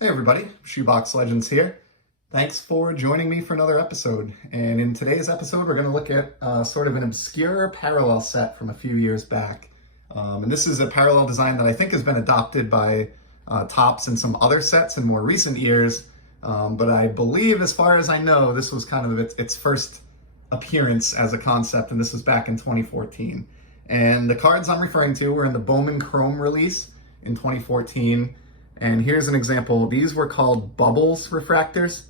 Hey everybody, Shoebox Legends here. Thanks for joining me for another episode. And in today's episode, we're going to look at sort of an obscure parallel set from a few years back. And this is a parallel design that I think has been adopted by Topps and some other sets in more recent years. But I believe, as far as I know, this was kind of its first appearance as a concept, and this was back in 2014. And the cards I'm referring to were in the Bowman Chrome release in 2014. And here's an example. These were called Bubbles refractors.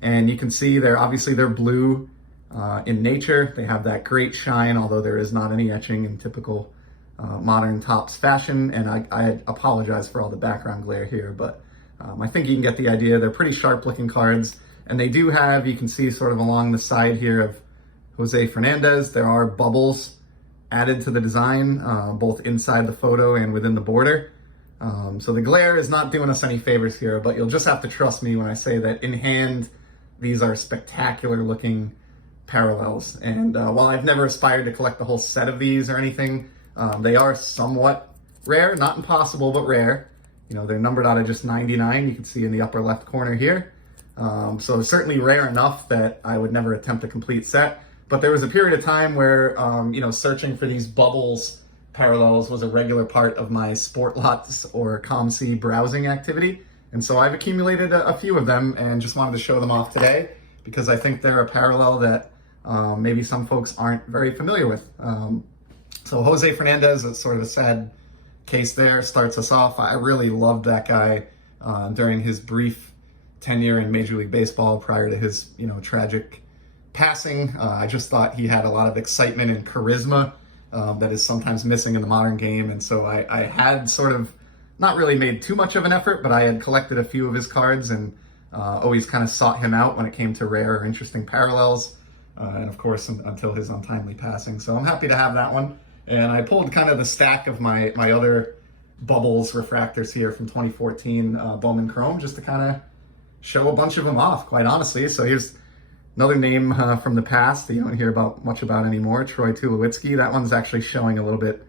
And you can see they're blue in nature. They have that great shine, although there is not any etching in typical modern Topps fashion. And I apologize for all the background glare here, but I think you can get the idea. They're pretty sharp looking cards. And they do have, you can see sort of along the side here of Jose Fernandez, there are bubbles added to the design, both inside the photo and within the border. So the glare is not doing us any favors here, but you'll just have to trust me when I say that in hand, these are spectacular looking parallels. And while I've never aspired to collect the whole set of these or anything, they are somewhat rare, not impossible, but rare. You know, they're numbered out of just 99. You can see in the upper left corner here. So certainly rare enough that I would never attempt a complete set. But there was a period of time where, searching for these bubbles parallels was a regular part of my sport lots or ComC browsing activity. And so I've accumulated a few of them and just wanted to show them off today because I think they're a parallel that maybe some folks aren't very familiar with. So Jose Fernandez is sort of a sad case there, starts us off. I really loved that guy during his brief tenure in Major League Baseball prior to his, tragic passing. I just thought he had a lot of excitement and charisma that is sometimes missing in the modern game. And so I had sort of not really made too much of an effort, but I had collected a few of his cards and always kind of sought him out when it came to rare or interesting parallels. And of course, until his untimely passing. So I'm happy to have that one. And I pulled kind of the stack of my other Bubbles refractors here from 2014 Bowman Chrome just to kind of show a bunch of them off, quite honestly. So here's another name from the past that you don't hear much about anymore, Troy Tulowitzki. That one's actually showing a little bit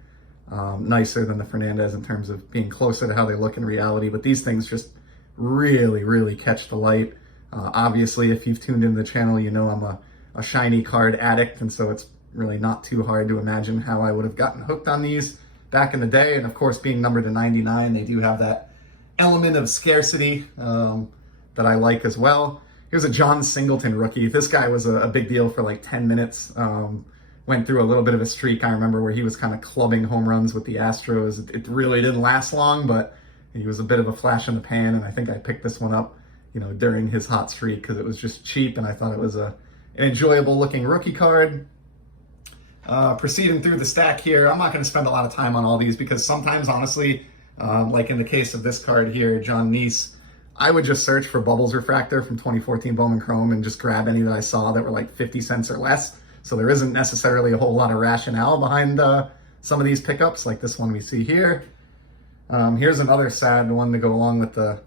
nicer than the Fernandez in terms of being closer to how they look in reality. But these things just really, really catch the light. Obviously, if you've tuned into the channel, you know I'm a shiny card addict, and so it's really not too hard to imagine how I would have gotten hooked on these back in the day. And of course, being numbered to 99, they do have that element of scarcity that I like as well. Here's a John Singleton rookie. This guy was a big deal for like 10 minutes. Went through a little bit of a streak, I remember, where he was kind of clubbing home runs with the Astros. It really didn't last long, but he was a bit of a flash in the pan, and I think I picked this one up, during his hot streak because it was just cheap, and I thought it was an enjoyable looking rookie card. Proceeding through the stack here, I'm not going to spend a lot of time on all these because sometimes, honestly, like in the case of this card here, John Neese, I would just search for Bubbles Refractor from 2014 Bowman Chrome and just grab any that I saw that were like 50 cents or less. So there isn't necessarily a whole lot of rationale behind some of these pickups, like this one we see here. Here's another sad one to go along with the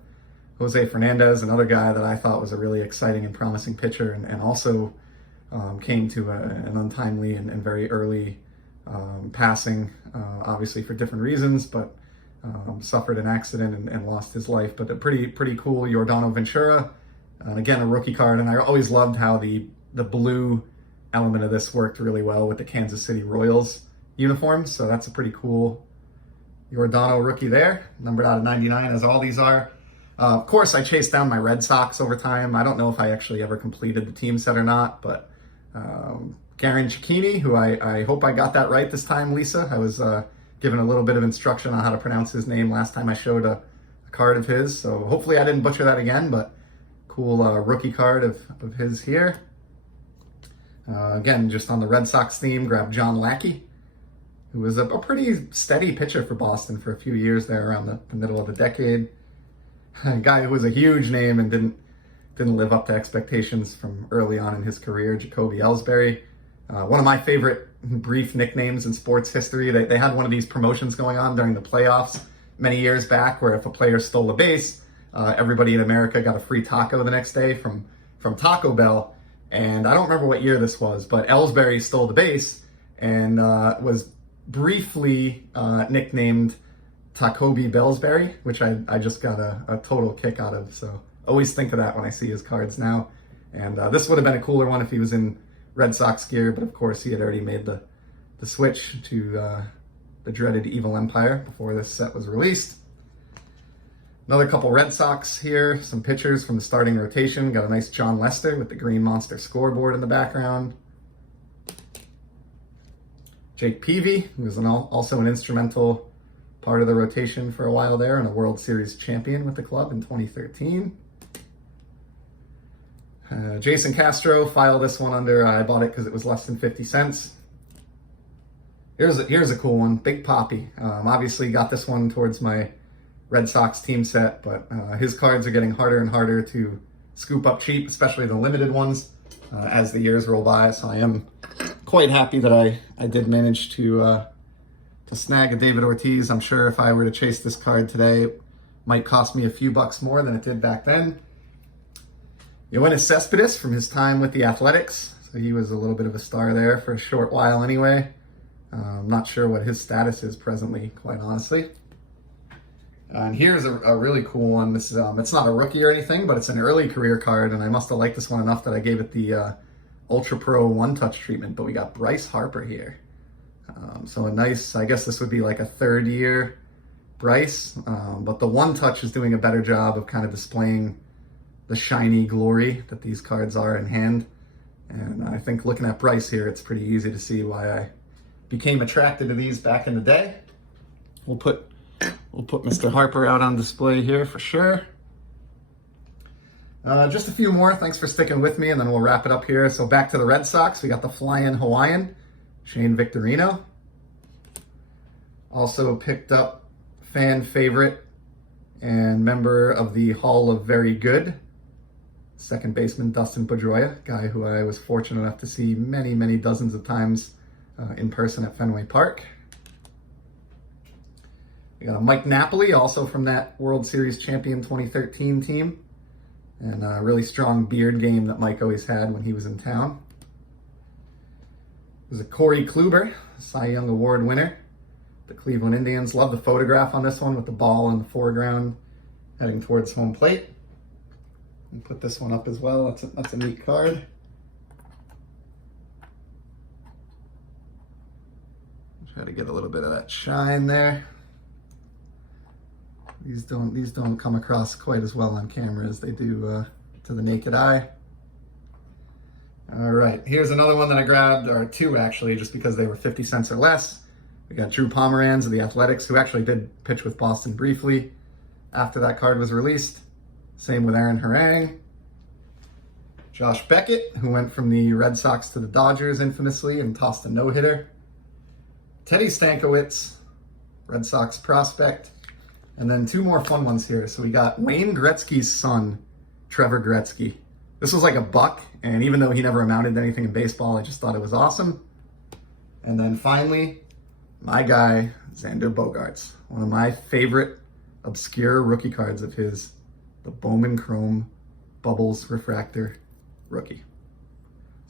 Jose Fernandez, another guy that I thought was a really exciting and promising pitcher, and also came to an untimely and very early passing, obviously for different reasons, but suffered an accident and lost his life. But a pretty cool Yordano Ventura, and again a rookie card. And I always loved how the blue element of this worked really well with the Kansas City Royals uniforms. So that's a pretty cool Yordano rookie there, numbered out of 99 as all these are. Of course, I chased down my Red Sox over time. I don't know if I actually ever completed the team set or not, but Garen Cicchini, who I hope I got that right this time, Lisa. I was given a little bit of instruction on how to pronounce his name last time I showed a card of his. So hopefully I didn't butcher that again, but cool rookie card of his here. Again, just on the Red Sox theme, grab John Lackey, who was a pretty steady pitcher for Boston for a few years there around the middle of the decade. A guy who was a huge name and didn't live up to expectations from early on in his career, Jacoby Ellsbury. One of my favorite brief nicknames in sports history. They had one of these promotions going on during the playoffs many years back where if a player stole a base, everybody in America got a free taco the next day from Taco Bell. And I don't remember what year this was, but Ellsbury stole the base and was briefly nicknamed Tacoby Bellsbury, which I just got a total kick out of. So always think of that when I see his cards now. And this would have been a cooler one if he was in Red Sox gear, but of course he had already made the switch to the dreaded Evil Empire before this set was released. Another couple Red Sox here, some pitchers from the starting rotation. Got a nice John Lester with the Green Monster scoreboard in the background. Jake Peavy, who was also an instrumental part of the rotation for a while there and a World Series champion with the club in 2013. Jason Castro, file this one under, I bought it because it was less than 50 cents. Here's a cool one, Big Papi. Obviously got this one towards my Red Sox team set, but his cards are getting harder and harder to scoop up cheap, especially the limited ones as the years roll by. So I am quite happy that I did manage to snag a David Ortiz. I'm sure if I were to chase this card today, it might cost me a few bucks more than it did back then. Yoenis Cespedes from his time with the Athletics. So he was a little bit of a star there for a short while anyway. I'm not sure what his status is presently, quite honestly. And here's a really cool one. This is it's not a rookie or anything, but it's an early career card, and I must have liked this one enough that I gave it the Ultra Pro one-touch treatment. But we got Bryce Harper here. So a nice, I guess this would be like a third-year Bryce, but the one-touch is doing a better job of kind of displaying the shiny glory that these cards are in hand. And I think looking at Bryce here, it's pretty easy to see why I became attracted to these back in the day. We'll put Mr. Harper out on display here for sure. Just a few more. Thanks for sticking with me, and then we'll wrap it up here. So back to the Red Sox. We got the Flying Hawaiian, Shane Victorino. Also picked up fan favorite and member of the Hall of Very Good, second baseman Dustin Pedroia, guy who I was fortunate enough to see many, many dozens of times in person at Fenway Park. We got a Mike Napoli, also from that World Series champion 2013 team, and a really strong beard game that Mike always had when he was in town. There's a Corey Kluber, Cy Young Award winner, the Cleveland Indians. Love the photograph on this one with the ball in the foreground heading towards home plate. And put this one up as well. That's a neat card. Try to get a little bit of that shine there. These don't come across quite as well on camera as they do to the naked eye. All right, here's another one that I grabbed, or two actually, just because they were 50 cents or less. We got Drew Pomeranz of the Athletics, who actually did pitch with Boston briefly after that card was released. Same with Aaron Harang. Josh Beckett, who went from the Red Sox to the Dodgers infamously and tossed a no-hitter. Teddy Stankiewicz, Red Sox prospect. And then two more fun ones here. So we got Wayne Gretzky's son, Trevor Gretzky. This was like a buck, and even though he never amounted to anything in baseball, I just thought it was awesome. And then finally, my guy, Xander Bogaerts, one of my favorite obscure rookie cards of his, the Bowman Chrome Bubbles Refractor rookie.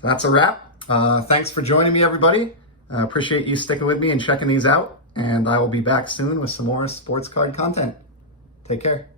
So that's a wrap. Thanks for joining me, everybody. Appreciate you sticking with me and checking these out. And I will be back soon with some more sports card content. Take care.